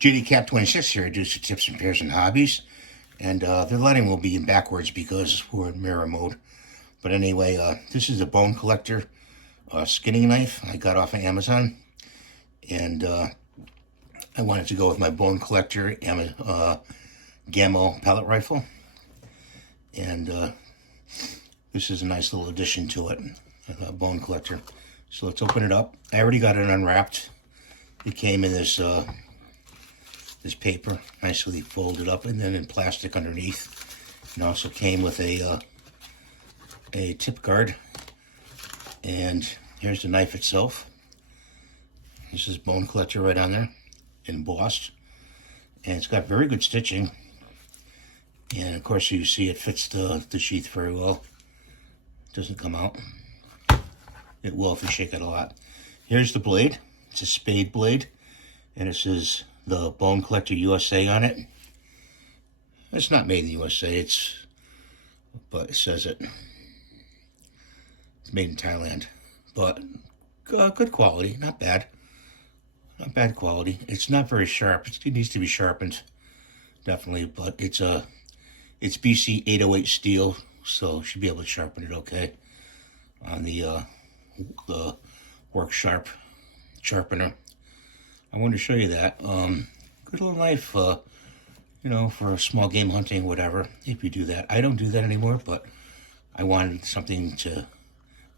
JDCap26 here. I do some tips and pairs and hobbies. And the lighting will be in backwards because we're in mirror mode. But anyway, this is a bone collector skinning knife I got off of Amazon. And I wanted to go with my bone collector Gammo pellet rifle. And this is a nice little addition to it, a bone collector. So let's open it up. I already got it unwrapped. It came in this this paper, nicely folded up, and then in plastic underneath. It also came with a tip guard. And here's the knife itself. This is bone collector right on there, embossed. And it's got very good stitching. And of course you see it fits the sheath very well. It doesn't come out. It will if you shake it a lot. Here's the blade. It's a spade blade. And it says the Bone Collector USA on it. It's not made in the USA, but it says it. It's made in Thailand. But good quality, not bad. Not bad quality. It's not very sharp. It needs to be sharpened, definitely. But it's BC 808 steel, so should be able to sharpen it okay on the work sharpener. I wanted to show you that. Good little knife, you know, for small game hunting, whatever, if you do that. I don't do that anymore, but I wanted something to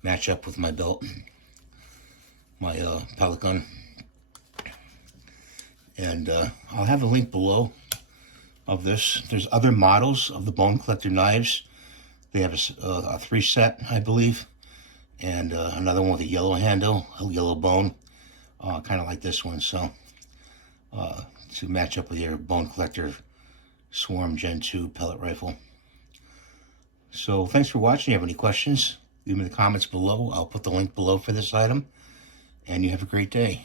match up with my belt, my pellet gun. And I'll have a link below of this. There's other models of the bone collector knives. They have a 3 set, I believe, and another one with a yellow handle, a yellow bone. Kind of like this one, so to match up with your bone collector Swarm Gen 2 pellet rifle. So thanks for watching. If you have any questions, leave them in the comments below. I'll put the link below for this item, and you have a great day.